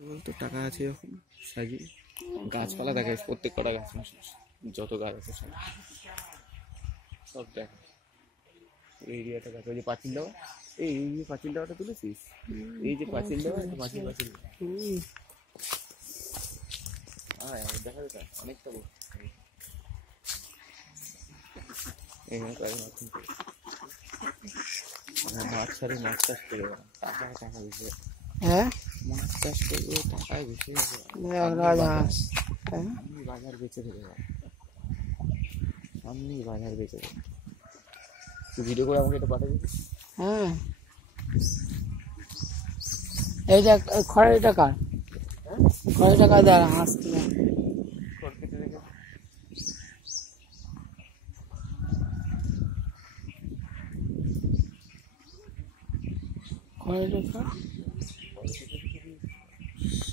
বলতো টাকা আছে এরকম সাজিয়ে গাছপালা দেখা যাচ্ছে, প্রত্যেক কটা গাছ যত গাছ আছে সব সব দেখা এরিয়াটা দেখা। ওই যে পাঁচিল দেওয়া, এই যে পাঁচিল দেওয়াটা তুলেছিস, এই যে পাঁচিল দেওয়া, পাঁচিল পাঁচিল দেখা যেত অনেকটা বড়। এখানে মাছ ছাড়ি, মাছ চাষ করে টাকা টাকা বেশি। হ্যাঁ, মাছ চাষ করবে টাকায় বেশি হবে। বাজার বেচে দেবে, সামনেই বাজার বেচে দেবে। তুই ভিডিও করে আমাকে এটা পাঠিয়ে দিবি। হ্যাঁ, এইটা খড়ের টাকা, খড়ের টাকা দেয় হাঁস কিনে খড়ের টাকা।